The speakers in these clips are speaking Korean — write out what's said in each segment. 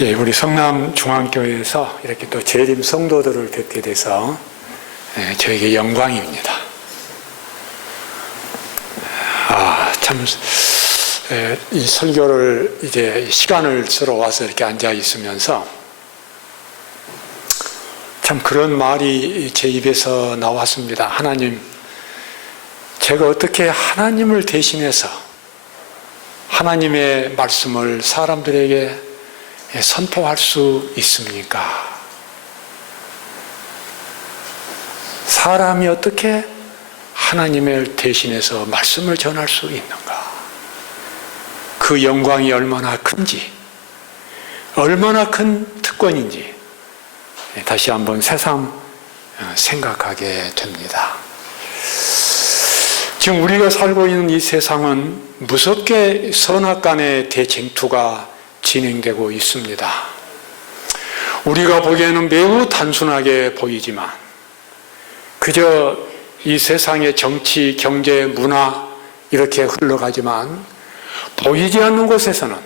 예, 우리 성남중앙교회에서 이렇게 또 재림 성도들을 뵙게 돼서 저에게 영광입니다. 이 설교를 이제 시간을 쓰러 와서 이렇게 앉아 있으면서 참 그런 말이 제 입에서 나왔습니다. 하나님, 제가 어떻게 하나님을 대신해서 하나님의 말씀을 사람들에게 선포할 수 있습니까? 사람이 어떻게 하나님을 대신해서 말씀을 전할 수 있는가? 그 영광이 얼마나 큰지, 얼마나 큰 특권인지 다시 한번 새삼 생각하게 됩니다. 지금 우리가 살고 있는 이 세상은 무섭게 선악간의 대쟁투가 진행되고 있습니다. 우리가 보기에는 매우 단순하게 보이지만 그저 이 세상의 정치, 경제, 문화 이렇게 흘러가지만 보이지 않는 곳에서는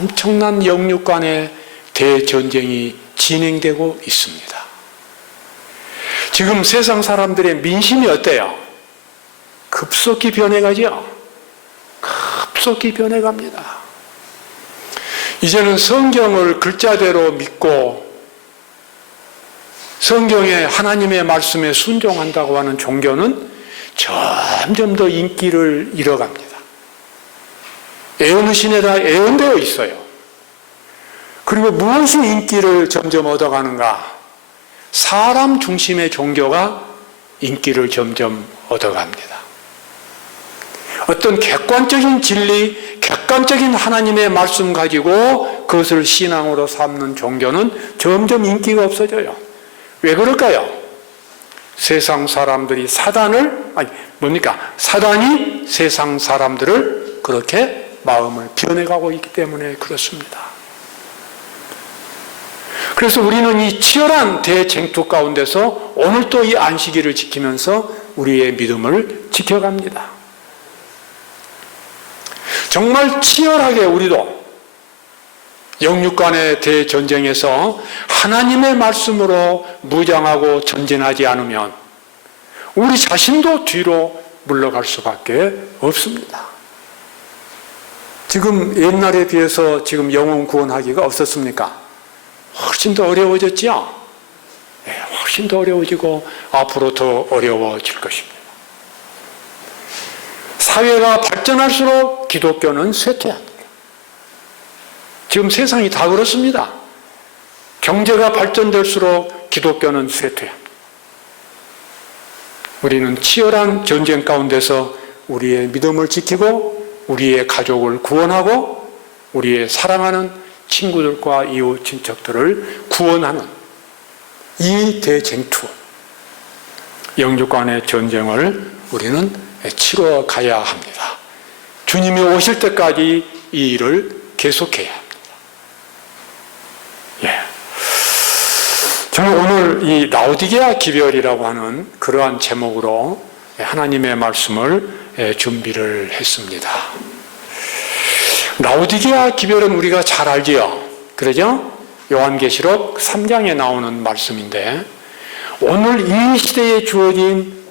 엄청난 영육 간의 대전쟁이 진행되고 있습니다. 지금 세상 사람들의 민심이 어때요? 급속히 변해가죠? 급속히 변해갑니다. 이제는 성경을 글자대로 믿고 성경의 하나님의 말씀에 순종한다고 하는 종교는 점점 더 인기를 잃어갑니다. 애언신에다 애언되어 있어요. 그리고 무엇이 인기를 점점 얻어가는가? 사람 중심의 종교가 인기를 점점 얻어갑니다. 어떤 객관적인 진리, 객관적인 하나님의 말씀 가지고 그것을 신앙으로 삼는 종교는 점점 인기가 없어져요. 왜 그럴까요? 세상 사람들이 사단이 세상 사람들을 그렇게 마음을 변해가고 있기 때문에 그렇습니다. 그래서 우리는 이 치열한 대쟁투 가운데서 오늘 또 이 안식일을 지키면서 우리의 믿음을 지켜갑니다. 정말 치열하게 우리도 영육 간의 대전쟁에서 하나님의 말씀으로 무장하고 전진하지 않으면 우리 자신도 뒤로 물러갈 수밖에 없습니다. 지금 옛날에 비해서 지금 영혼 구원하기가 없었습니까? 훨씬 더 어려워졌죠? 네, 훨씬 더 어려워지고 앞으로 더 어려워질 것입니다. 사회가 발전할수록 기독교는 쇠퇴합니다. 지금 세상이 다 그렇습니다. 경제가 발전될수록 기독교는 쇠퇴합니다. 우리는 치열한 전쟁 가운데서 우리의 믿음을 지키고 우리의 가족을 구원하고 우리의 사랑하는 친구들과 이웃 친척들을 구원하는 이 대쟁투, 영육 간의 전쟁을 우리는 치러 가야 합니다. 주님이 오실 때까지 이 일을 계속해야 합니다. 저는 오늘 이 라오디게아 기별이라고 하는 그러한 제목으로 하나님의 말씀을 준비를 했습니다. 라오디게아 기별은 우리가 잘 알지요? 그러죠? 요한계시록 3장에 나오는 말씀인데 오늘 이 시대에 주어진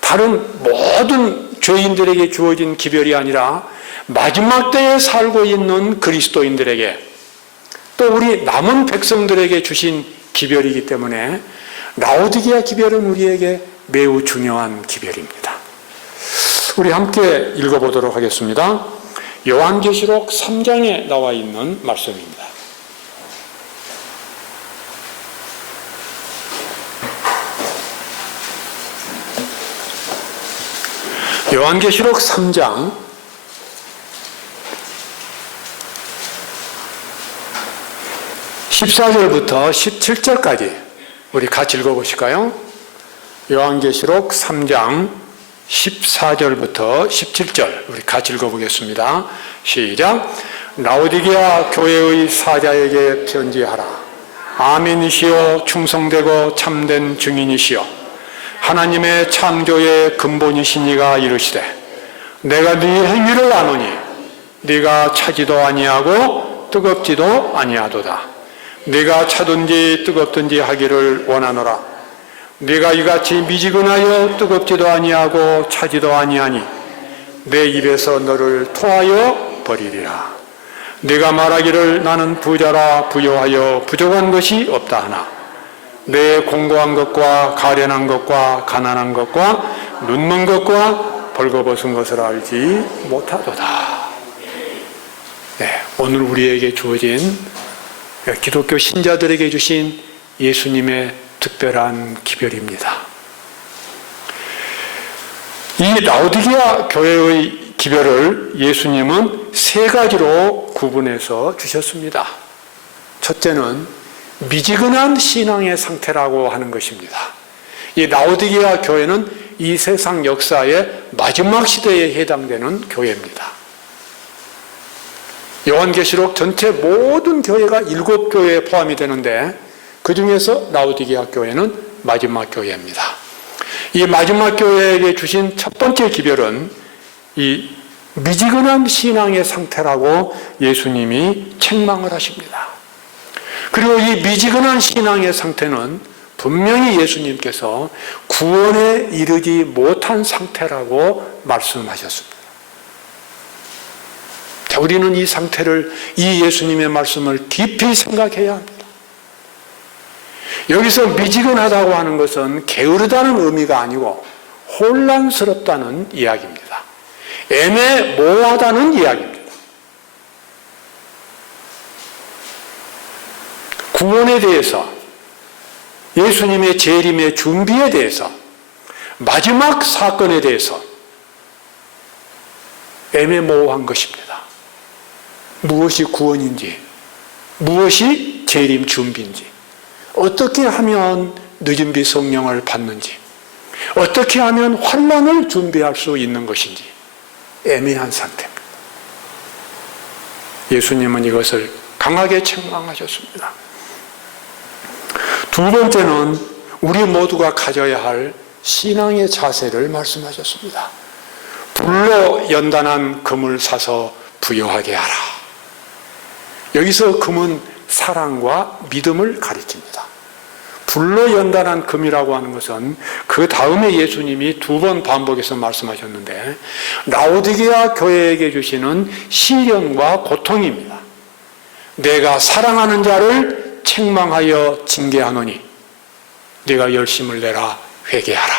다른 모든 죄인들에게 주어진 기별이 아니라 마지막 때에 살고 있는 그리스도인들에게 또 우리 남은 백성들에게 주신 기별이기 때문에 라오디게아 기별은 우리에게 매우 중요한 기별입니다. 우리 함께 읽어보도록 하겠습니다. 요한계시록 3장에 나와 있는 말씀입니다. 요한계시록 3장 14절부터 17절까지 우리 같이 읽어보실까요? 요한계시록 3장 14절부터 17절 우리 같이 읽어보겠습니다. 시작. 라오디게아 교회의 사자에게 편지하라. 아멘이시오 충성되고 참된 증인이시오 하나님의 창조의 근본이신 이가 이르시되 내가 네 행위를 아노니 네가 차지도 아니하고 뜨겁지도 아니하도다. 네가 차든지 뜨겁든지 하기를 원하노라. 네가 이같이 미지근하여 뜨겁지도 아니하고 차지도 아니하니 내 입에서 너를 토하여 버리리라. 네가 말하기를 나는 부자라 부요하여 부족한 것이 없다 하나 내 공고한 것과 가련한 것과 가난한 것과 눈먼 것과 벌거벗은 것을 알지 못하도다. 네, 오늘 우리에게 주어진 기독교 신자들에게 주신 예수님의 특별한 기별입니다. 이 라오디게아 교회의 기별을 예수님은 세 가지로 구분해서 주셨습니다. 첫째는 미지근한 신앙의 상태라고 하는 것입니다. 이 라오디게아 교회는 이 세상 역사의 마지막 시대에 해당되는 교회입니다. 요한계시록 전체 모든 교회가 7교회에 포함이 되는데 그 중에서 라오디게아 교회는 마지막 교회입니다. 이 마지막 교회에게 주신 첫 번째 기별은 이 미지근한 신앙의 상태라고 예수님이 책망을 하십니다. 그리고 이 미지근한 신앙의 상태는 분명히 예수님께서 구원에 이르지 못한 상태라고 말씀하셨습니다. 자, 우리는 이 상태를, 이 예수님의 말씀을 깊이 생각해야 합니다. 여기서 미지근하다고 하는 것은 게으르다는 의미가 아니고 혼란스럽다는 이야기입니다. 애매모호하다는 이야기입니다. 구원에 대해서, 예수님의 재림의 준비에 대해서, 마지막 사건에 대해서 애매모호한 것입니다. 무엇이 구원인지, 무엇이 재림 준비인지, 어떻게 하면 늦은 비 성령을 받는지, 어떻게 하면 환난을 준비할 수 있는 것인지 애매한 상태입니다. 예수님은 이것을 강하게 책망하셨습니다. 두 번째는 우리 모두가 가져야 할 신앙의 자세를 말씀하셨습니다. 불로 연단한 금을 사서 부요하게 하라. 여기서 금은 사랑과 믿음을 가리킵니다. 불로 연단한 금이라고 하는 것은 그 다음에 예수님이 2번 반복해서 말씀하셨는데 라오디게아 교회에게 주시는 시련과 고통입니다. 내가 사랑하는 자를 책망하여 징계하노니 네가 열심을 내라 회개하라.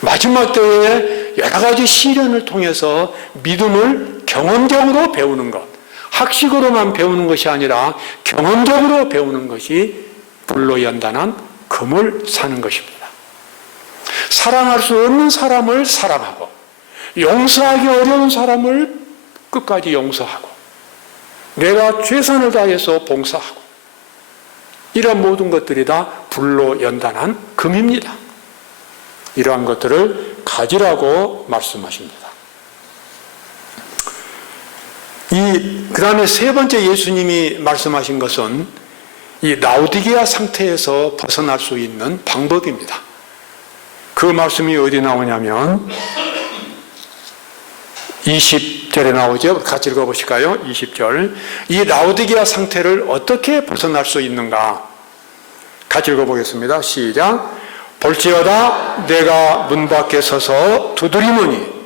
마지막 때에 여러 가지 시련을 통해서 믿음을 경험적으로 배우는 것, 학식으로만 배우는 것이 아니라 경험적으로 배우는 것이 불로 연단한 금을 사는 것입니다. 사랑할 수 없는 사람을 사랑하고 용서하기 어려운 사람을 끝까지 용서하고 내가 최선을 다해서 봉사하고 이런 모든 것들이 다 불로 연단한 금입니다. 이러한 것들을 가지라고 말씀하십니다. 그 다음에 세 번째 예수님이 말씀하신 것은 이 라오디게아 상태에서 벗어날 수 있는 방법입니다. 그 말씀이 어디 나오냐면 20절에 나오죠. 같이 읽어보실까요? 20절. 이 라오디게아 상태를 어떻게 벗어날 수 있는가? 같이 읽어보겠습니다. 시작. 볼지어다 내가 문 밖에 서서 두드리노니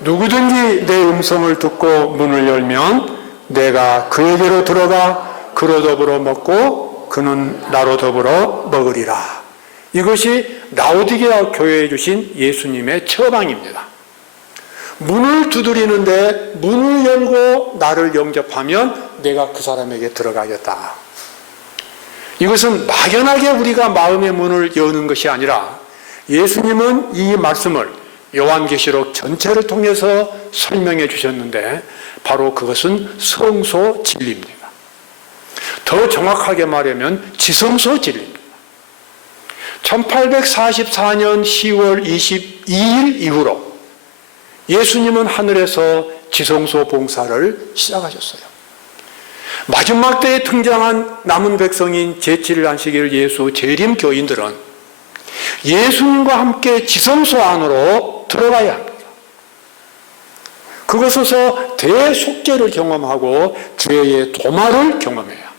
누구든지 내 음성을 듣고 문을 열면 내가 그에게로 들어가 그로 더불어 먹고 그는 나로 더불어 먹으리라. 이것이 라오디게아 교회에 주신 예수님의 처방입니다. 문을 두드리는데 문을 열고 나를 영접하면 내가 그 사람에게 들어가겠다. 이것은 막연하게 우리가 마음의 문을 여는 것이 아니라 예수님은 이 말씀을 요한계시록 전체를 통해서 설명해 주셨는데 바로 그것은 성소 진리입니다. 더 정확하게 말하면 지성소 진리입니다. 1844년 10월 22일 이후로 예수님은 하늘에서 지성소 봉사를 시작하셨어요. 마지막 때에 등장한 남은 백성인 제7일 안식일 예수 재림 교인들은 예수님과 함께 지성소 안으로 들어가야 합니다. 그것에서 대속죄를 경험하고 죄의 도말을 경험해야 합니다.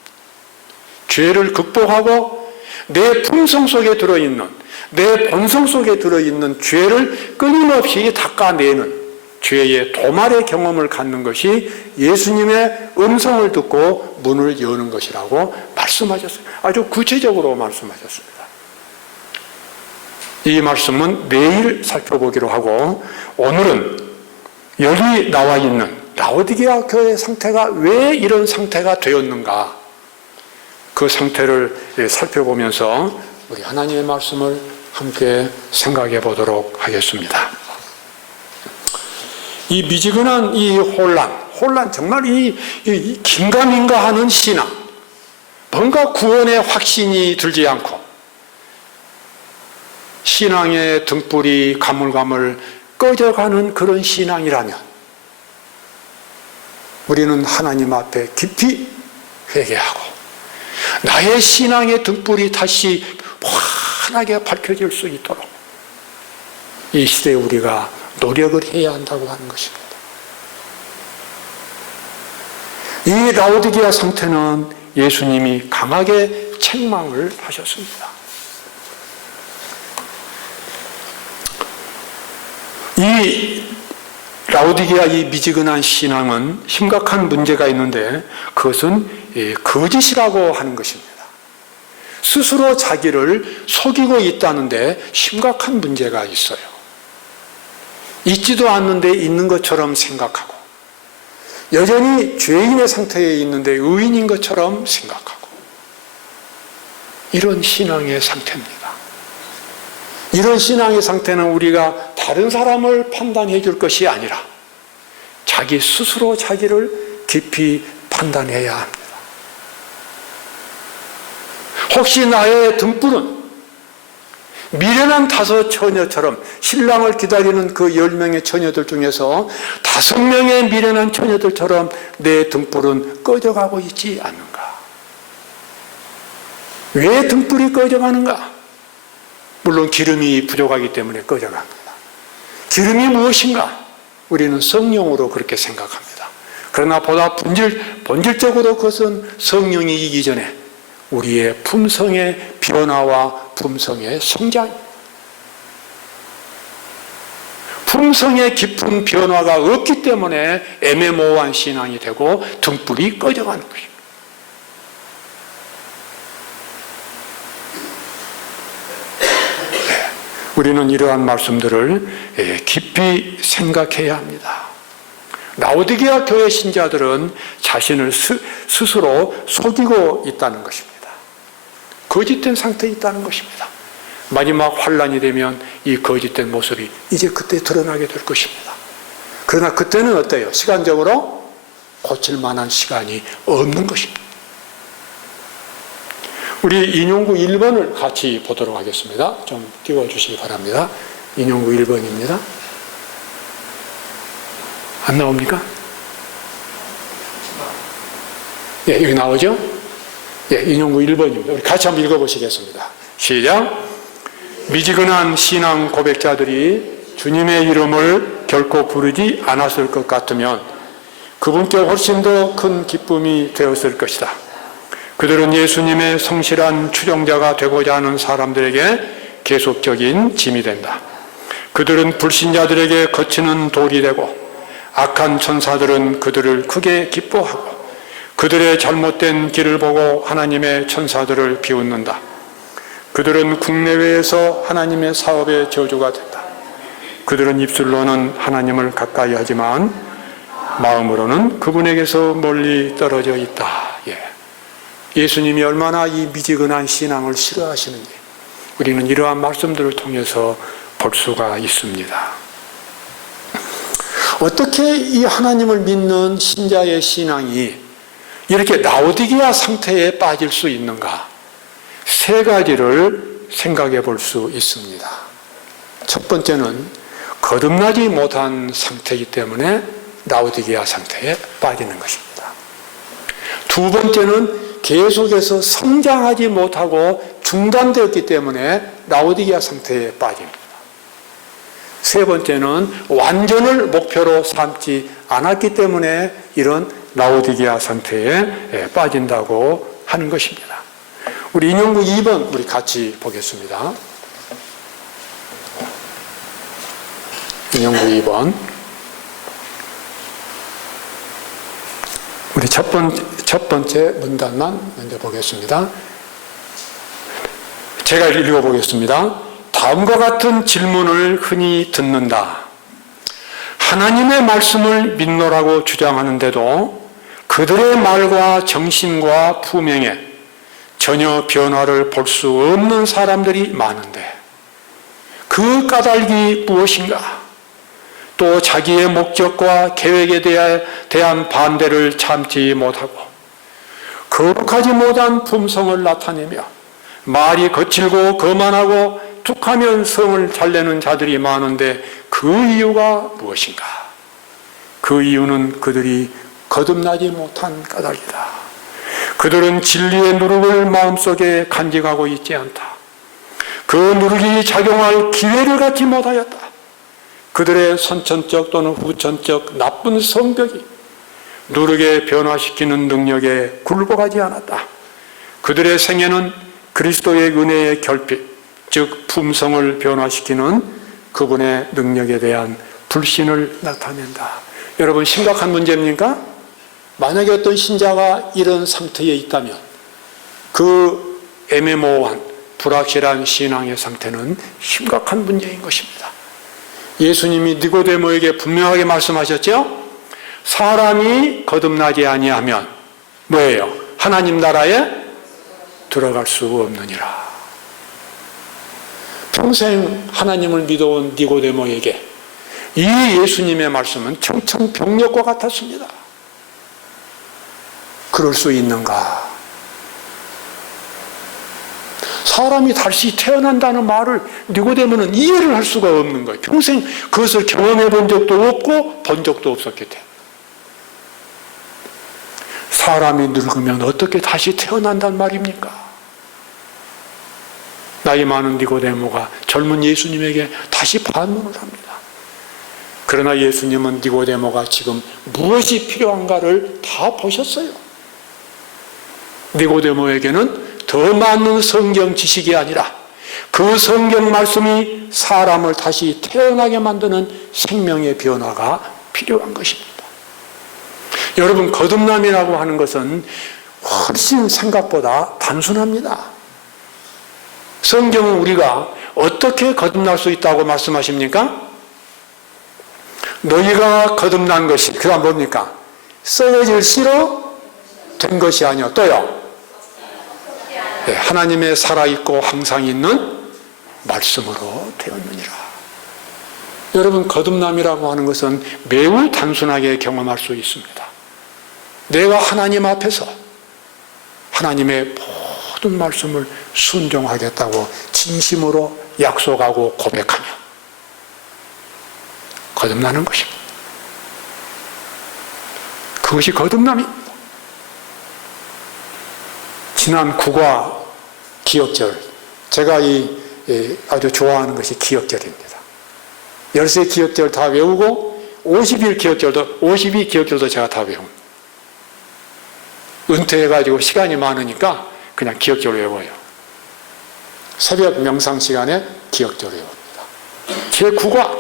죄를 극복하고 내 품성 속에 들어있는, 내 본성 속에 들어있는 죄를 끊임없이 닦아내는 죄의 도말의 경험을 갖는 것이 예수님의 음성을 듣고 문을 여는 것이라고 말씀하셨어요. 아주 구체적으로 말씀하셨습니다. 이 말씀은 내일 살펴보기로 하고, 오늘은 여기 나와 있는 라오디게아 교회의 상태가 왜 이런 상태가 되었는가, 그 상태를 살펴보면서 우리 하나님의 말씀을 함께 생각해 보도록 하겠습니다. 이 미지근한 이 혼란, 정말 이 긴가민가 하는 신앙, 뭔가 구원의 확신이 들지 않고 신앙의 등불이 가물가물 꺼져가는 그런 신앙이라면 우리는 하나님 앞에 깊이 회개하고 나의 신앙의 등불이 다시 환하게 밝혀질 수 있도록 이 시대에 우리가 노력을 해야 한다고 하는 것입니다. 이 라오디게아 상태는 예수님이 강하게 책망을 하셨습니다. 이 라오디게아 이 미지근한 신앙은 심각한 문제가 있는데, 그것은 거짓이라고 하는 것입니다. 스스로 자기를 속이고 있다는데 심각한 문제가 있어요. 있지도 않는데 있는 것처럼 생각하고, 여전히 죄인의 상태에 있는데 의인인 것처럼 생각하고, 이런 신앙의 상태입니다. 이런 신앙의 상태는 우리가 다른 사람을 판단해 줄 것이 아니라 자기 스스로 자기를 깊이 판단해야 합니다. 혹시 나의 등불은 미련한 5 처녀처럼, 신랑을 기다리는 그 10명의 처녀들 중에서 5명의 미련한 처녀들처럼 내 등불은 꺼져가고 있지 않는가? 왜 등불이 꺼져가는가? 물론 기름이 부족하기 때문에 꺼져갑니다. 기름이 무엇인가? 우리는 성령으로 그렇게 생각합니다. 그러나 보다 본질적으로 그것은 성령이기 전에 우리의 품성의 변화와 품성의 성장입니다. 품성의 깊은 변화가 없기 때문에 애매모호한 신앙이 되고 등불이 꺼져가는 것입니다. 우리는 이러한 말씀들을 깊이 생각해야 합니다. 라오디게아 교회 신자들은 자신을 스스로 속이고 있다는 것입니다. 거짓된 상태에 있다는 것입니다. 마지막 환란이 되면 이 거짓된 모습이 이제 그때 드러나게 될 것입니다. 그러나 그때는 어때요? 시간적으로 고칠 만한 시간이 없는 것입니다. 우리 인용구 1번을 같이 보도록 하겠습니다. 좀 띄워주시기 바랍니다. 인용구 1번입니다. 안 나옵니까? 예, 여기 나오죠? 예, 인용구 1번입니다. 우리 같이 한번 읽어보시겠습니다. 시작. 미지근한 신앙 고백자들이 주님의 이름을 결코 부르지 않았을 것 같으면 그분께 훨씬 더 큰 기쁨이 되었을 것이다. 그들은 예수님의 성실한 추종자가 되고자 하는 사람들에게 계속적인 짐이 된다. 그들은 불신자들에게 거치는 돌이 되고 악한 천사들은 그들을 크게 기뻐하고 그들의 잘못된 길을 보고 하나님의 천사들을 비웃는다. 그들은 국내외에서 하나님의 사업의 저주가 된다. 그들은 입술로는 하나님을 가까이 하지만 마음으로는 그분에게서 멀리 떨어져 있다. 예수님이 얼마나 이 미지근한 신앙을 싫어하시는지 우리는 이러한 말씀들을 통해서 볼 수가 있습니다. 어떻게 이 하나님을 믿는 신자의 신앙이 이렇게 라오디게아 상태에 빠질 수 있는가? 3가지를 생각해 볼 수 있습니다. 첫 번째는 거듭나지 못한 상태이기 때문에 라오디게아 상태에 빠지는 것입니다. 두 번째는 계속해서 성장하지 못하고 중단되었기 때문에 라오디게아 상태에 빠집니다. 세 번째는 완전을 목표로 삼지 않았기 때문에 이런 라오디게아 상태에 빠진다고 하는 것입니다. 우리 인용구 2번 우리 같이 보겠습니다. 인용구 2번. 우리 첫 번째 문단만 먼저 보겠습니다. 제가 읽어보겠습니다. 다음과 같은 질문을 흔히 듣는다. 하나님의 말씀을 믿노라고 주장하는데도 그들의 말과 정신과 품행에 전혀 변화를 볼 수 없는 사람들이 많은데 그 까닭이 무엇인가? 또 자기의 목적과 계획에 대한 반대를 참지 못하고 거룩하지 못한 품성을 나타내며 말이 거칠고 거만하고 툭하면 성을 잘 내는 자들이 많은데 그 이유가 무엇인가? 그 이유는 그들이 거듭나지 못한 까닭이다. 그들은 진리의 누룩을 마음속에 간직하고 있지 않다. 그 누룩이 작용할 기회를 갖지 못하였다. 그들의 선천적 또는 후천적 나쁜 성격이 누룩에 변화시키는 능력에 굴복하지 않았다. 그들의 생애는 그리스도의 은혜의 결핍, 즉 품성을 변화시키는 그분의 능력에 대한 불신을 나타낸다. 여러분, 심각한 문제입니까? 만약에 어떤 신자가 이런 상태에 있다면 그 애매모호한 불확실한 신앙의 상태는 심각한 문제인 것입니다. 예수님이 니고데모에게 분명하게 말씀하셨죠? 사람이 거듭나지 아니하면 뭐예요? 하나님 나라에 들어갈 수 없느니라. 평생 하나님을 믿어온 니고데모에게 이 예수님의 말씀은 청천벽력과 같았습니다. 그럴 수 있는가? 사람이 다시 태어난다는 말을 니고데모는 이해를 할 수가 없는 거예요. 평생 그것을 경험해 본 적도 없고 본 적도 없었기 때문에. 사람이 늙으면 어떻게 다시 태어난단 말입니까? 나이 많은 니고데모가 젊은 예수님에게 다시 반문을 합니다. 그러나 예수님은 니고데모가 지금 무엇이 필요한가를 다 보셨어요. 니고데모에게는 더 많은 성경 지식이 아니라 그 성경 말씀이 사람을 다시 태어나게 만드는 생명의 변화가 필요한 것입니다. 여러분, 거듭남이라고 하는 것은 훨씬 생각보다 단순합니다. 성경은 우리가 어떻게 거듭날 수 있다고 말씀하십니까? 너희가 거듭난 것이, 그 다음 뭡니까? 썩어질 씨로 된 것이 아니요. 또요. 네, 하나님의 살아있고 항상 있는 말씀으로 되었느니라. 여러분, 거듭남이라고 하는 것은 매우 단순하게 경험할 수 있습니다. 내가 하나님 앞에서 하나님의 모든 말씀을 순종하겠다고 진심으로 약속하고 고백하며 거듭나는 것입니다. 그것이 거듭남입니다. 지난 국화 기억절, 제가 아주 좋아하는 것이 기억절입니다. 13 기억절 다 외우고 50일 기억절도, 52 기억절도 제가 다 외웁니다. 은퇴해가지고 시간이 많으니까 그냥 기억절 외워요. 새벽 명상 시간에 기억절 외웁니다. 제 국화,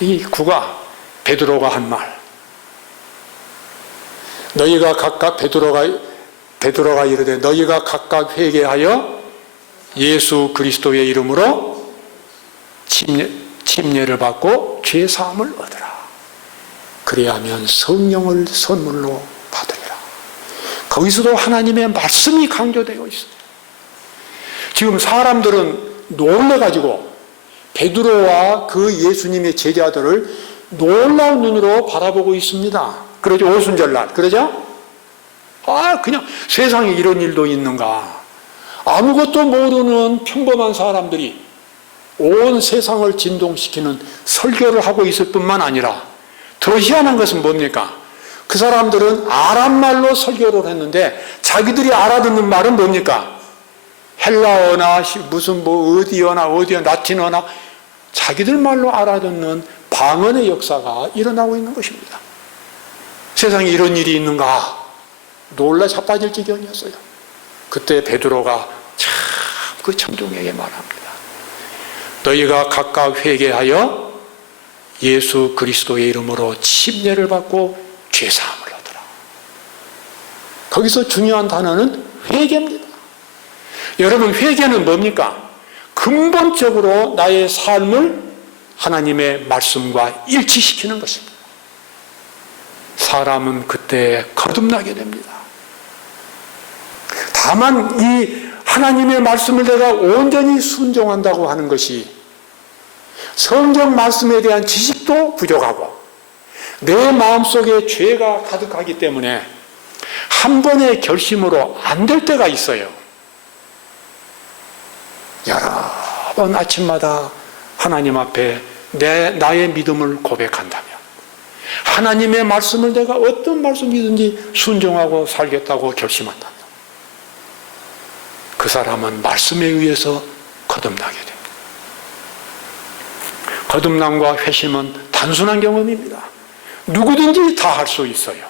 이 국화, 베드로가 한 말. 너희가 각각 베드로가 이르되 너희가 각각 회개하여 예수 그리스도의 이름으로 침례를 받고 죄 사함을 얻으라. 그래야하면 성령을 선물로 받으리라. 거기서도 하나님의 말씀이 강조되어 있어요. 지금 사람들은 놀라가지고 베드로와 그 예수님의 제자들을 놀라운 눈으로 바라보고 있습니다. 그러죠? 오순절날. 그러죠? 그냥 세상에 이런 일도 있는가. 아무것도 모르는 평범한 사람들이 온 세상을 진동시키는 설교를 하고 있을 뿐만 아니라 더 희한한 것은 뭡니까? 그 사람들은 아람말로 설교를 했는데 자기들이 알아듣는 말은 뭡니까? 헬라어나 무슨 어디어나 라틴어나 자기들 말로 알아듣는 방언의 역사가 일어나고 있는 것입니다. 세상에 이런 일이 있는가 놀라 자빠질 지경이었어요. 그때 베드로가 참 그 청중에게 말합니다. 너희가 각각 회개하여 예수 그리스도의 이름으로 침례를 받고 죄사함을 얻으라. 거기서 중요한 단어는 회개입니다. 여러분, 회개는 뭡니까? 근본적으로 나의 삶을 하나님의 말씀과 일치시키는 것입니다. 사람은 그때 거듭나게 됩니다. 다만 이 하나님의 말씀을 내가 온전히 순종한다고 하는 것이 성경 말씀에 대한 지식도 부족하고 내 마음속에 죄가 가득하기 때문에 한 번의 결심으로 안 될 때가 있어요. 여러 번 아침마다 하나님 앞에 나의 믿음을 고백한다면, 하나님의 말씀을 내가 어떤 말씀이든지 순종하고 살겠다고 결심한다면, 그 사람은 말씀에 의해서 거듭나게 됩니다. 거듭남과 회심은 단순한 경험입니다. 누구든지 다 할 수 있어요.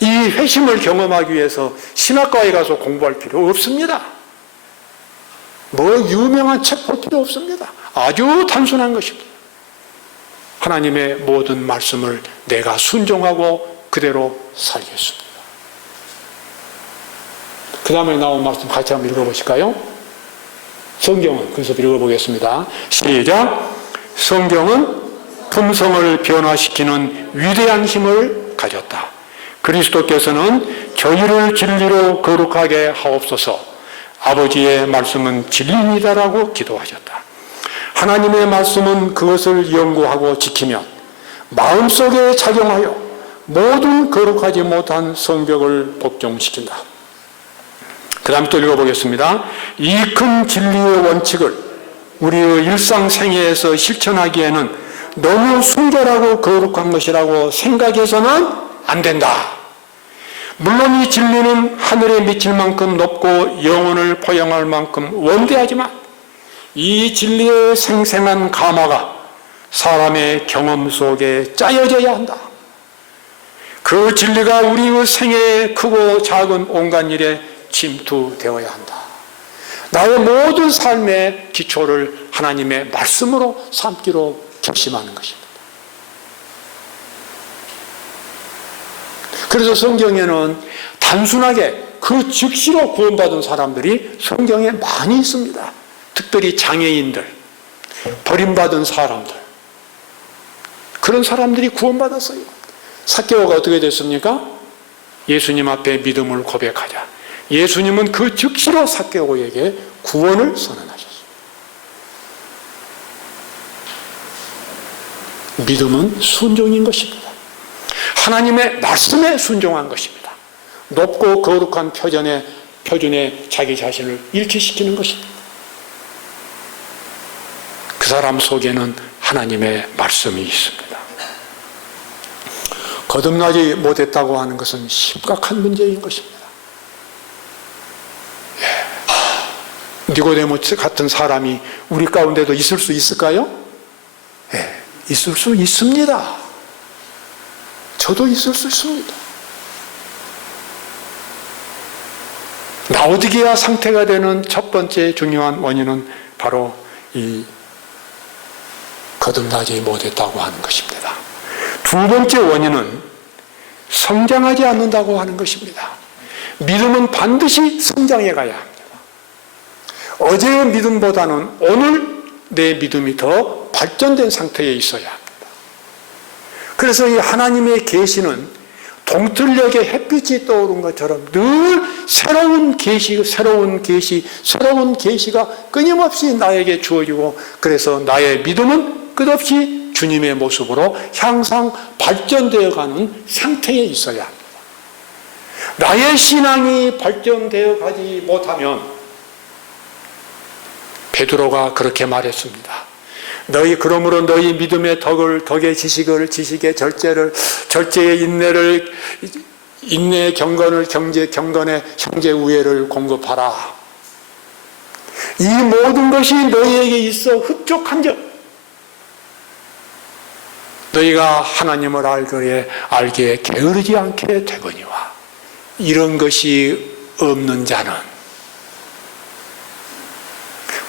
이 회심을 경험하기 위해서 신학과에 가서 공부할 필요 없습니다. 뭐 유명한 책 볼 필요 없습니다. 아주 단순한 것입니다. 하나님의 모든 말씀을 내가 순종하고 그대로 살겠습니다. 그 다음에 나온 말씀 같이 한번 읽어보실까요? 성경은, 그래서 읽어보겠습니다. 시작. 성경은 품성을 변화시키는 위대한 힘을 가졌다. 그리스도께서는 저희를 진리로 거룩하게 하옵소서. 아버지의 말씀은 진리이다라고 기도하셨다. 하나님의 말씀은 그것을 연구하고 지키면 마음속에 작용하여 모든 거룩하지 못한 성벽을 복종시킨다. 그 다음 또 읽어보겠습니다. 이 큰 진리의 원칙을 우리의 일상생애에서 실천하기에는 너무 순결하고 거룩한 것이라고 생각해서는 안 된다. 물론 이 진리는 하늘에 미칠 만큼 높고 영혼을 포용할 만큼 원대하지만 이 진리의 생생한 감화가 사람의 경험 속에 짜여져야 한다. 그 진리가 우리의 생애의 크고 작은 온갖 일에 침투되어야 한다. 나의 모든 삶의 기초를 하나님의 말씀으로 삼기로 결심하는 것입니다. 그래서 성경에는 단순하게 그 즉시로 구원받은 사람들이 성경에 많이 있습니다. 특별히 장애인들, 버림받은 사람들, 그런 사람들이 구원받았어요. 삭개오가 어떻게 됐습니까? 예수님 앞에 믿음을 고백하자. 예수님은 그 즉시로 삭개오에게 구원을 선언하셨습니다. 믿음은 순종인 것입니다. 하나님의 말씀에 순종한 것입니다. 높고 거룩한 표준에 자기 자신을 일치시키는 것입니다. 그 사람 속에는 하나님의 말씀이 있습니다. 거듭나지 못했다고 하는 것은 심각한 문제인 것입니다. 니고데모스 같은 사람이 우리 가운데도 있을 수 있을까요? 있을 수 있습니다. 저도 있을 수 있습니다. 라오디게아 상태가 되는 첫 번째 중요한 원인은 바로 이 거듭나지 못했다고 하는 것입니다. 두 번째 원인은 성장하지 않는다고 하는 것입니다. 믿음은 반드시 성장해 가야 합니다. 어제의 믿음보다는 오늘 내 믿음이 더 발전된 상태에 있어야 합니다. 그래서 이 하나님의 계시는 동틀녘에 햇빛이 떠오른 것처럼 늘 새로운 계시가 끊임없이 나에게 주어지고, 그래서 나의 믿음은 끝없이 주님의 모습으로 향상 발전되어 가는 상태에 있어야 합니다. 나의 신앙이 발전되어 가지 못하면, 베드로가 그렇게 말했습니다. 그러므로 너희 믿음의 덕의 지식의 절제의 인내의 경건을 경건의 형제 우애를 공급하라. 이 모든 것이 너희에게 있어 흡족한즉 너희가 하나님을 알기에 게으르지 않게 되거니와. 이런 것이 없는 자는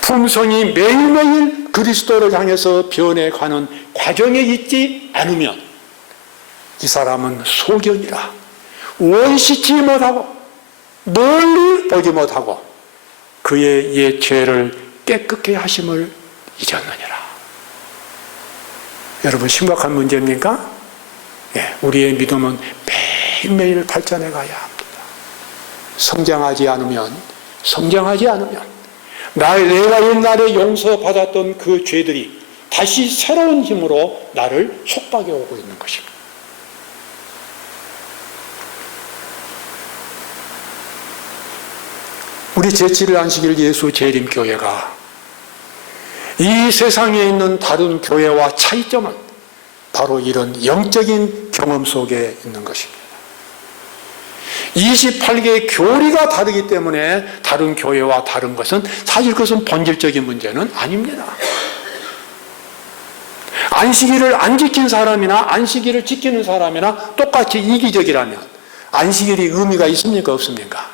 품성이 매일매일 그리스도를 향해서 변해가는 과정에 있지 않으면 이 사람은 소견이라 원시치 못하고 멀리 보지 못하고 그의 옛 죄를 깨끗게 하심을 잊었느니라. 여러분, 심각한 문제입니까? 예, 우리의 믿음은 매일매일 발전해 가야 합니다. 성장하지 않으면 내가 옛날에 용서받았던 그 죄들이 다시 새로운 힘으로 나를 속박해 오고 있는 것입니다. 우리 제7일 안식일 예수 재림교회가 이 세상에 있는 다른 교회와 차이점은 바로 이런 영적인 경험 속에 있는 것입니다. 28개의 교리가 다르기 때문에 다른 교회와 다른 것은 사실 그것은 본질적인 문제는 아닙니다. 안식일을 안 지킨 사람이나 안식일을 지키는 사람이나 똑같이 이기적이라면 안식일이 의미가 있습니까? 없습니까?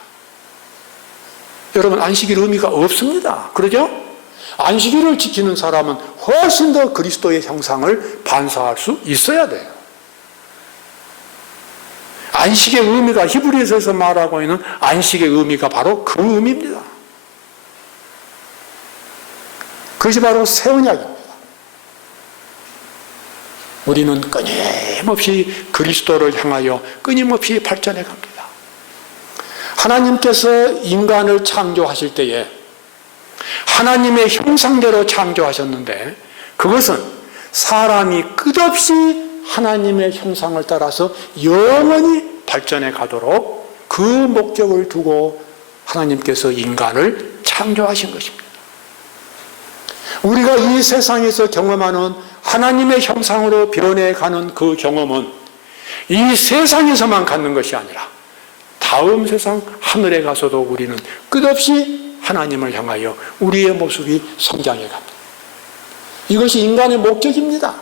여러분, 안식일 의미가 없습니다. 그러죠? 안식일을 지키는 사람은 훨씬 더 그리스도의 형상을 반사할 수 있어야 돼요. 안식의 의미가 히브리서에서 말하고 있는 안식의 의미가 바로 그 의미입니다. 그것이 바로 새 언약입니다. 우리는 끊임없이 그리스도를 향하여 끊임없이 발전해 갑니다. 하나님께서 인간을 창조하실 때에 하나님의 형상대로 창조하셨는데 그것은 사람이 끝없이 하나님의 형상을 따라서 영원히 발전해 가도록 그 목적을 두고 하나님께서 인간을 창조하신 것입니다. 우리가 이 세상에서 경험하는 하나님의 형상으로 변해가는 그 경험은 이 세상에서만 갖는 것이 아니라 다음 세상 하늘에 가서도 우리는 끝없이 하나님을 향하여 우리의 모습이 성장해 갑니다. 이것이 인간의 목적입니다.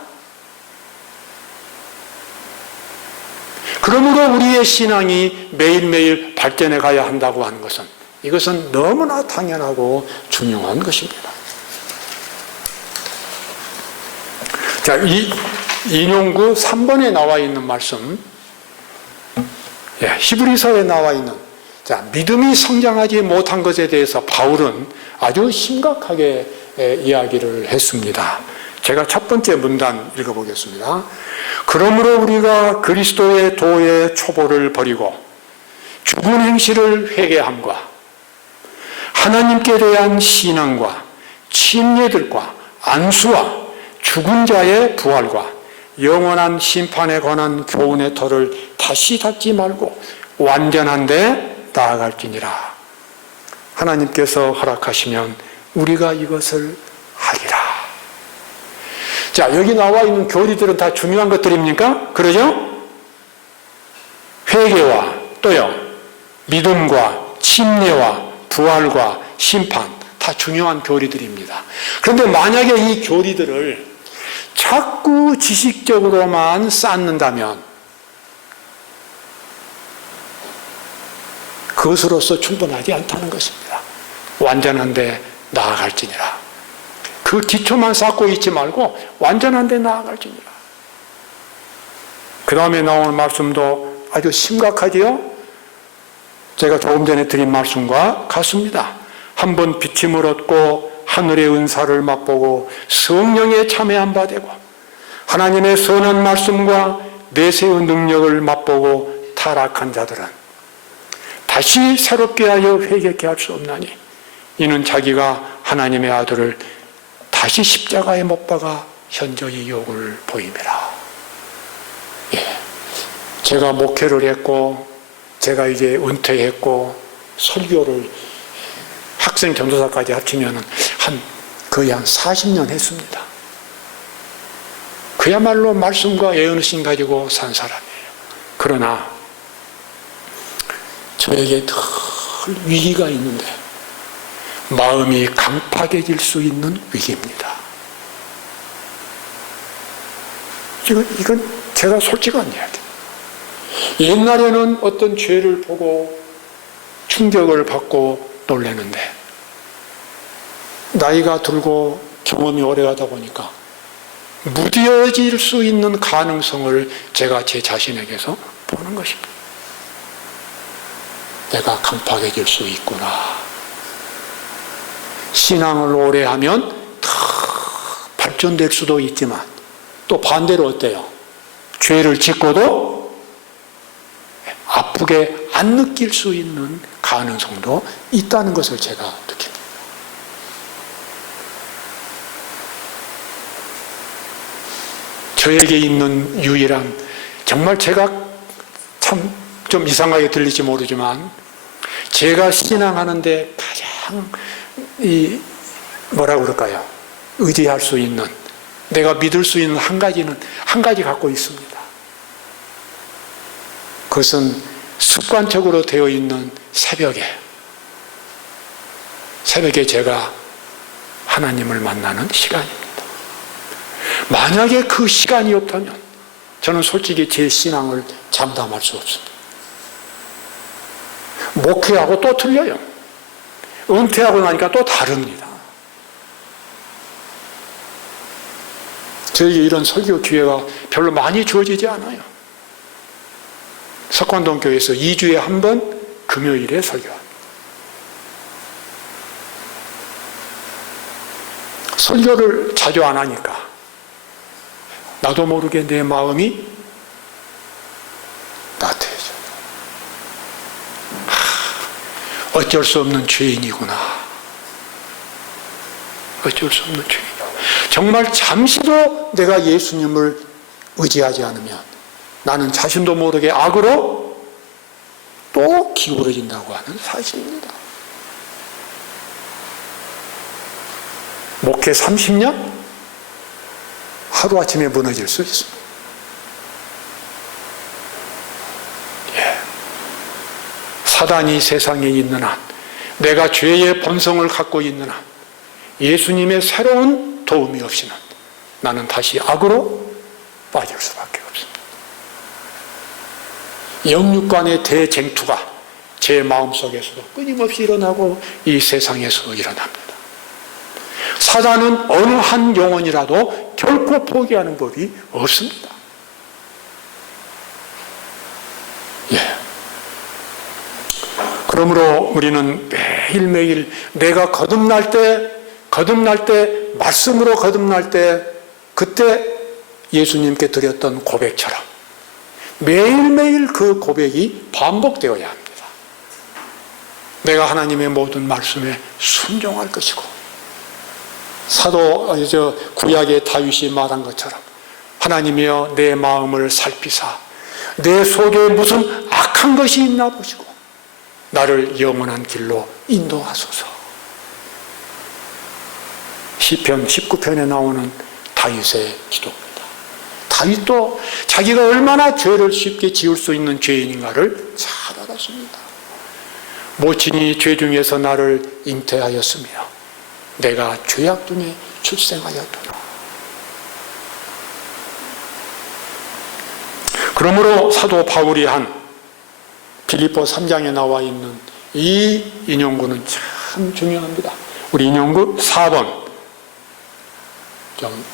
그러므로 우리의 신앙이 매일매일 발전해 가야 한다고 하는 것은 이것은 너무나 당연하고 중요한 것입니다. 자, 이 인용구 3번에 나와 있는 말씀, 히브리서에 나와 있는 믿음이 성장하지 못한 것에 대해서 바울은 아주 심각하게 이야기를 했습니다. 제가 첫 번째 문단 읽어보겠습니다. 그러므로 우리가 그리스도의 도의 초보를 버리고 죽은 행실을 회개함과 하나님께 대한 신앙과 침례들과 안수와 죽은 자의 부활과 영원한 심판에 관한 교훈의 터를 다시 닫지 말고 완전한 데 나아갈지니라. 하나님께서 허락하시면 우리가 이것을 하리라. 자, 여기 나와 있는 교리들은 다 중요한 것들입니까? 그러죠? 회개와 또요, 믿음과 침례와 부활과 심판, 다 중요한 교리들입니다. 그런데 만약에 이 교리들을 자꾸 지식적으로만 쌓는다면 그것으로서 충분하지 않다는 것입니다. 완전한 데 나아갈지니라. 그 기초만 쌓고 있지 말고 완전한 데 나아갈지니라. 그 다음에 나오는 말씀도 아주 심각하지요? 제가 조금 전에 드린 말씀과 같습니다. 한번 비침을 얻고 하늘의 은사를 맛보고 성령에 참여한 바 되고 하나님의 선한 말씀과 내세의 능력을 맛보고 타락한 자들은 다시 새롭게 하여 회개케 할 수 없나니 이는 자기가 하나님의 아들을 다시 십자가에 못 박아 현저히 욕을 보임이라. 제가 목회를 했고 제가 이제 은퇴했고 설교를 학생 전도사까지 합치면 거의 한 40년 했습니다. 그야말로 말씀과 예언신 가지고 산 사람이에요. 그러나 저에게 늘 위기가 있는데 마음이 강팍해질 수 있는 위기입니다. 이건 제가 솔직한 이야기. 옛날에는 어떤 죄를 보고 충격을 받고 놀라는데 나이가 들고 경험이 오래가다 보니까 무뎌질 수 있는 가능성을 제가 제 자신에게서 보는 것입니다. 내가 강팍해질 수 있구나. 신앙을 오래 하면 더 발전될 수도 있지만 또 반대로 어때요? 죄를 짓고도 아프게 안 느낄 수 있는 가능성도 있다는 것을 제가 느낍니다. 저에게 있는 유일한, 정말 제가 참 좀 이상하게 들릴지 모르지만 제가 신앙하는데 가장 뭐라고 그럴까요? 의지할 수 있는, 내가 믿을 수 있는 한 가지 갖고 있습니다. 그것은 습관적으로 되어 있는 새벽에 제가 하나님을 만나는 시간입니다. 만약에 그 시간이 없다면 저는 솔직히 제 신앙을 장담할 수 없습니다. 목회하고 또 틀려요. 은퇴하고 나니까 또 다릅니다. 저에게 이런 설교 기회가 별로 많이 주어지지 않아요. 석관동교회에서 2주에 한 번 금요일에 설교합니다. 설교를 자주 안 하니까 나도 모르게 내 마음이 나태해져. 어쩔 수 없는 죄인이구나. 어쩔 수 없는 죄인이구나. 정말 잠시도 내가 예수님을 의지하지 않으면 나는 자신도 모르게 악으로 또 기울어진다고 하는 사실입니다. 목회 30년? 하루아침에 무너질 수 있습니다. 사단이 세상에 있는 한, 내가 죄의 본성을 갖고 있는 한, 예수님의 새로운 도움이 없이는 나는 다시 악으로 빠질 수밖에 없습니다. 영육간의 대쟁투가 제 마음속에서도 끊임없이 일어나고 이 세상에서 일어납니다. 사단은 어느 한 영혼이라도 결코 포기하는 법이 없습니다. 그러므로 우리는 매일매일 내가 거듭날 때, 말씀으로 거듭날 때, 그때 예수님께 드렸던 고백처럼 매일매일 그 고백이 반복되어야 합니다. 내가 하나님의 모든 말씀에 순종할 것이고, 사도 구약의 다윗이 말한 것처럼 하나님이여 내 마음을 살피사 내 속에 무슨 악한 것이 있나 보시고 나를 영원한 길로 인도하소서. 시편 19편에 나오는 다윗의 기도입니다. 다윗도 자기가 얼마나 죄를 쉽게 지을 수 있는 죄인인가를 잘 알았습니다. 모친이 죄 중에서 나를 잉태하였으며 내가 죄악 중에 출생하였도다. 그러므로 사도 바울이 한 빌립보 3장에 나와 있는 이 인용구는 참 중요합니다. 우리 인용구 4번 좀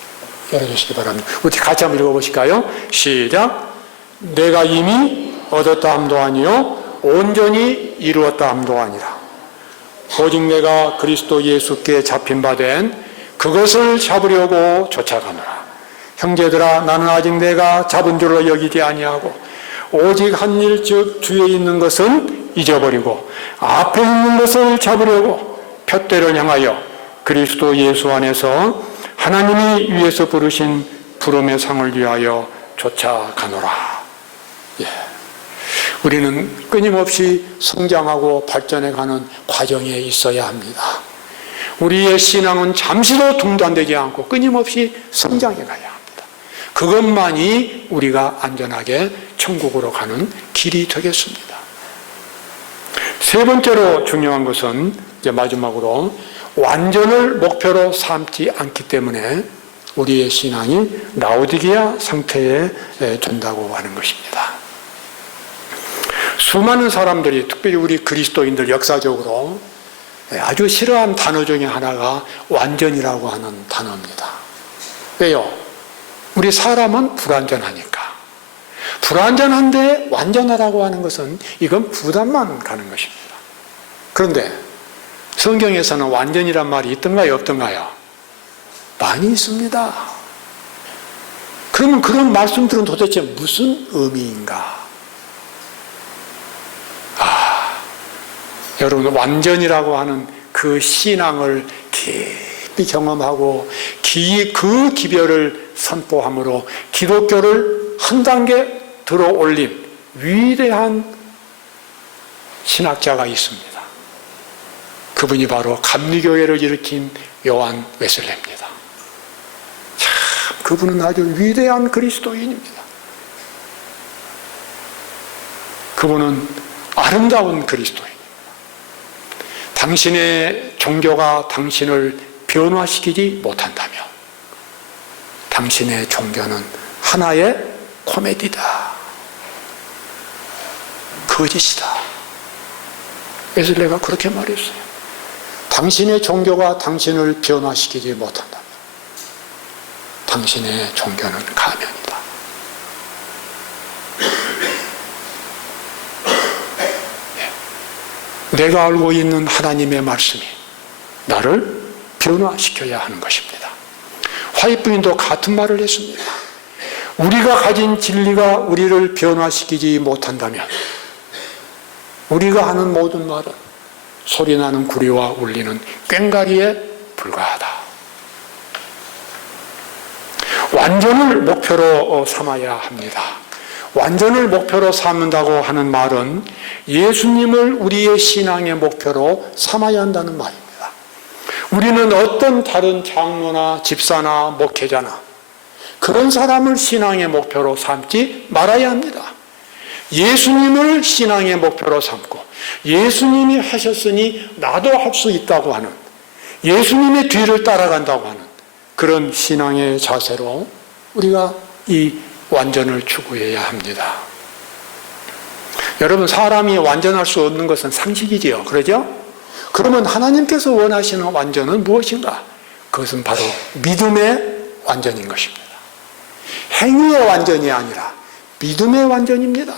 열어주시기 바랍니다. 우리 같이 한번 읽어보실까요? 시작. 내가 이미 얻었다 함도 아니요 온전히 이루었다 함도 아니라 오직 내가 그리스도 예수께 잡힌 바 된 그것을 잡으려고 쫓아가노라. 형제들아 나는 아직 내가 잡은 줄로 여기지 아니하고 오직 한 일 즉 뒤에 있는 것은 잊어버리고 앞에 있는 것을 잡으려고 푯대를 향하여 그리스도 예수 안에서 하나님이 위에서 부르신 부름의 상을 위하여 쫓아가노라. 우리는 끊임없이 성장하고 발전해가는 과정에 있어야 합니다. 우리의 신앙은 잠시도 중단되지 않고 끊임없이 성장해가야 합니다. 그것만이 우리가 안전하게 천국으로 가는 길이 되겠습니다. 세 번째로 중요한 것은 이제 마지막으로 완전을 목표로 삼지 않기 때문에 우리의 신앙이 라오디게아 상태에 준다고 하는 것입니다. 수많은 사람들이, 특별히 우리 그리스도인들 역사적으로 아주 싫어하는 단어 중에 하나가 완전이라고 하는 단어입니다. 왜요? 우리 사람은 불완전하니까. 불완전한데 완전하다고 하는 것은 이건 부담만 가는 것입니다. 그런데 성경에서는 완전이란 말이 있던가요, 없던가요? 많이 있습니다. 그러면 그런 말씀들은 도대체 무슨 의미인가? 여러분, 완전이라고 하는 그 신앙을 깊이 경험하고 그 기별을 선포함으로 기독교를 한 단계 들어 올린 위대한 신학자가 있습니다. 그분이 바로 감리교회를 일으킨 요한 웨슬레입니다. 참, 그분은 아주 위대한 그리스도인입니다. 그분은 아름다운 그리스도인. 당신의 종교가 당신을 변화시키지 못한다면 당신의 종교는 하나의 코미디다. 거짓이다. 웨슬레가 그렇게 말했어요. 당신의 종교가 당신을 변화시키지 못한다면 당신의 종교는 가면이다. 내가 알고 있는 하나님의 말씀이 나를 변화시켜야 하는 것입니다. 화이트 부인도 같은 말을 했습니다. 우리가 가진 진리가 우리를 변화시키지 못한다면 우리가 하는 모든 말은 소리나는 구리와 울리는 꽹과리에 불과하다. 완전을 목표로 삼아야 합니다. 완전을 목표로 삼는다고 하는 말은 예수님을 우리의 신앙의 목표로 삼아야 한다는 말입니다. 우리는 어떤 다른 장로나 집사나 목회자나 그런 사람을 신앙의 목표로 삼지 말아야 합니다. 예수님을 신앙의 목표로 삼고 예수님이 하셨으니 나도 할 수 있다고 하는, 예수님의 뒤를 따라간다고 하는 그런 신앙의 자세로 우리가 이 완전을 추구해야 합니다. 여러분, 사람이 완전할 수 없는 것은 상식이지요. 그러죠? 그러면 하나님께서 원하시는 완전은 무엇인가? 그것은 바로 믿음의 완전인 것입니다. 행위의 완전이 아니라 믿음의 완전입니다.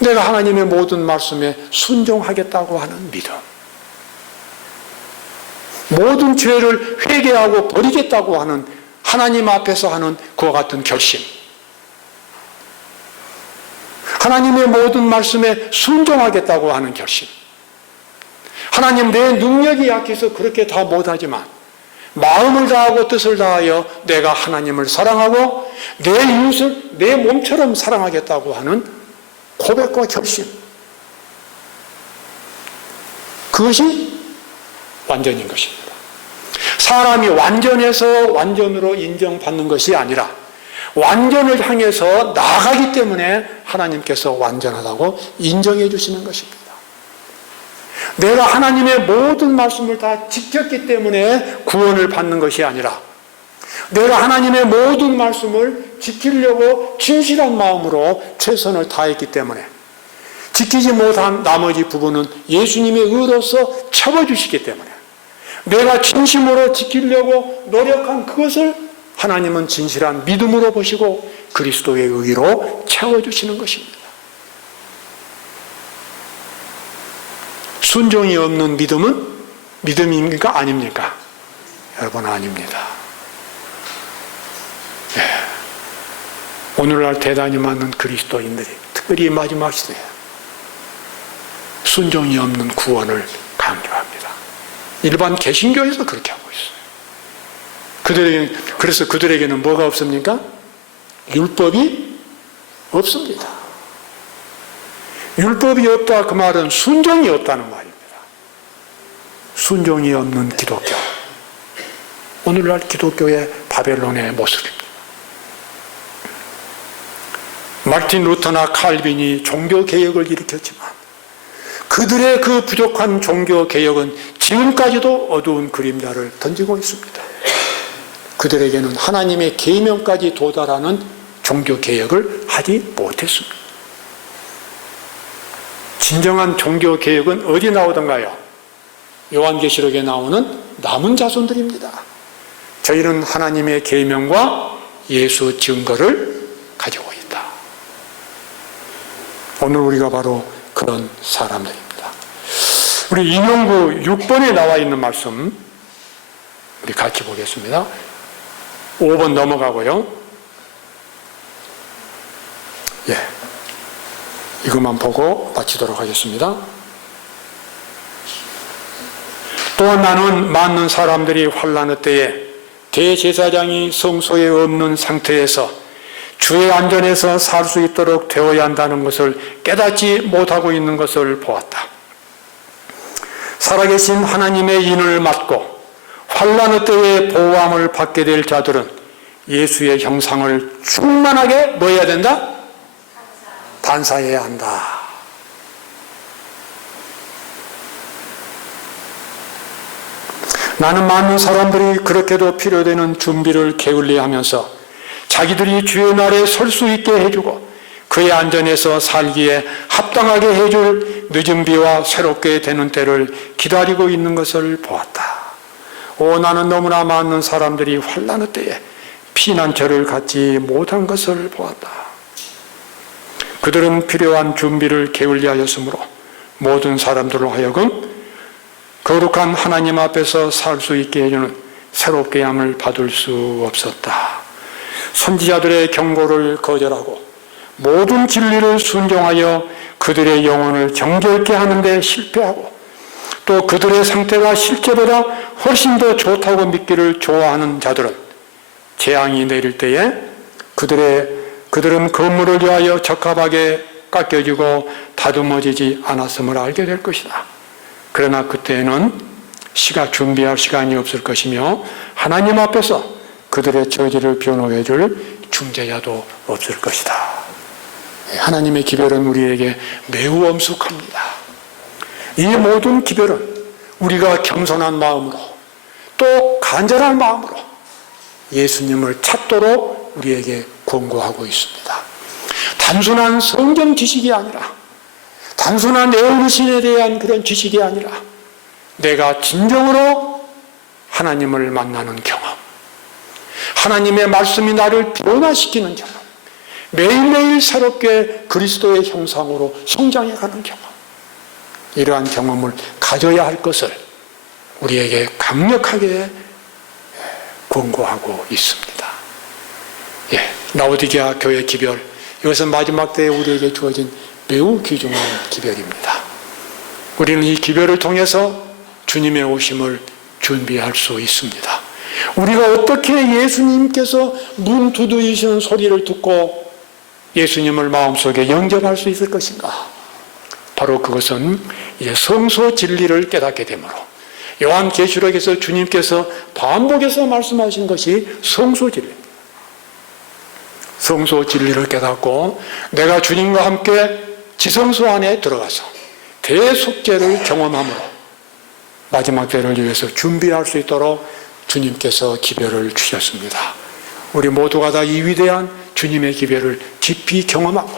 내가 하나님의 모든 말씀에 순종하겠다고 하는 믿음, 모든 죄를 회개하고 버리겠다고 하는 하나님 앞에서 하는 그와 같은 결심, 하나님의 모든 말씀에 순종하겠다고 하는 결심. 하나님, 내 능력이 약해서 그렇게 다 못하지만 마음을 다하고 뜻을 다하여 내가 하나님을 사랑하고 내 이웃을 내 몸처럼 사랑하겠다고 하는 고백과 결심, 그것이 완전인 것입니다. 사람이 완전해서 완전으로 인정받는 것이 아니라 완전을 향해서 나아가기 때문에 하나님께서 완전하다고 인정해 주시는 것입니다. 내가 하나님의 모든 말씀을 다 지켰기 때문에 구원을 받는 것이 아니라 내가 하나님의 모든 말씀을 지키려고 진실한 마음으로 최선을 다했기 때문에 지키지 못한 나머지 부분은 예수님의 의로서 채워주시기 때문에 내가 진심으로 지키려고 노력한 그것을 하나님은 진실한 믿음으로 보시고 그리스도의 의로 채워주시는 것입니다. 순종이 없는 믿음은 믿음입니까? 아닙니까? 여러분, 아닙니다. 네. 오늘날 대단히 많은 그리스도인들이 특별히 마지막 시대에 순종이 없는 구원을 강조합니다. 일반 개신교에서 그렇게 하고 있어요. 그래서 그들에게는 뭐가 없습니까? 율법이 없습니다. 율법이 없다, 그 말은 순종이 없다는 말입니다. 순종이 없는 기독교. 오늘날 기독교의 바벨론의 모습입니다. 마르틴 루터나 칼빈이 종교개혁을 일으켰지만 그들의 그 부족한 종교개혁은 지금까지도 어두운 그림자를 던지고 있습니다. 그들에게는 하나님의 계명까지 도달하는 종교 개혁을 하지 못했습니다. 진정한 종교 개혁은 어디 나오던가요? 요한계시록에 나오는 남은 자손들입니다. 저희는 하나님의 계명과 예수 증거를 가지고 있다. 오늘 우리가 바로 그런 사람들입니다. 우리 인용구 6번에 나와 있는 말씀 우리 같이 보겠습니다. 5번 넘어가고요. 예, 이것만 보고 마치도록 하겠습니다. 또한 나는 많은 사람들이 환난의 때에 대제사장이 성소에 없는 상태에서 주의 안전에서 살 수 있도록 되어야 한다는 것을 깨닫지 못하고 있는 것을 보았다. 살아계신 하나님의 인을 맡고 환난의 때에 보호함을 받게 될 자들은 예수의 형상을 충만하게 뭐 해야 된다? 반사해야 한다. 나는 많은 사람들이 그렇게도 필요되는 준비를 게을리하면서 자기들이 주의 날에 설 수 있게 해주고 그의 안전에서 살기에 합당하게 해줄 늦은 비와 새롭게 되는 때를 기다리고 있는 것을 보았다. 나는 너무나 많은 사람들이 환난의 때에 피난처를 갖지 못한 것을 보았다. 그들은 필요한 준비를 게을리하였으므로 모든 사람들로 하여금 거룩한 하나님 앞에서 살 수 있게 해주는 새롭게 함을 받을 수 없었다. 선지자들의 경고를 거절하고 모든 진리를 순종하여 그들의 영혼을 정결케 하는 데 실패하고 또 그들의 상태가 실제보다 훨씬 더 좋다고 믿기를 좋아하는 자들은 재앙이 내릴 때에 그들은 건물을 위하여 적합하게 깎여지고 다듬어지지 않았음을 알게 될 것이다. 그러나 그때에는 준비할 시간이 없을 것이며 하나님 앞에서 그들의 처지를 변호해 줄 중재자도 없을 것이다. 하나님의 기별은 우리에게 매우 엄숙합니다. 이 모든 기별은 우리가 겸손한 마음으로 또 간절한 마음으로 예수님을 찾도록 우리에게 권고하고 있습니다. 단순한 성경 지식이 아니라 단순한 에어리신에 대한 그런 지식이 아니라 내가 진정으로 하나님을 만나는 경험, 하나님의 말씀이 나를 변화시키는 경험, 매일매일 새롭게 그리스도의 형상으로 성장해가는 경험, 이러한 경험을 가져야 할 것을 우리에게 강력하게 권고하고 있습니다. 라오디게아 교회 기별, 이것은 마지막 때에 우리에게 주어진 매우 귀중한 기별입니다. 우리는 이 기별을 통해서 주님의 오심을 준비할 수 있습니다. 우리가 어떻게 예수님께서 문 두드리시는 소리를 듣고 예수님을 마음속에 영접할 수 있을 것인가? 바로 그것은 이제 성소 진리를 깨닫게 되므로 요한계시록에서 주님께서 반복해서 말씀하신 것이 성소 진리입니다. 성소 진리를 깨닫고 내가 주님과 함께 지성소 안에 들어가서 대속죄를 경험함으로 마지막 때를 위해서 준비할 수 있도록 주님께서 기별을 주셨습니다. 우리 모두가 다 이 위대한 주님의 기별을 깊이 경험하고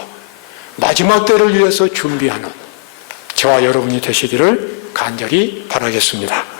마지막 때를 위해서 준비하는 저와 여러분이 되시기를 간절히 바라겠습니다.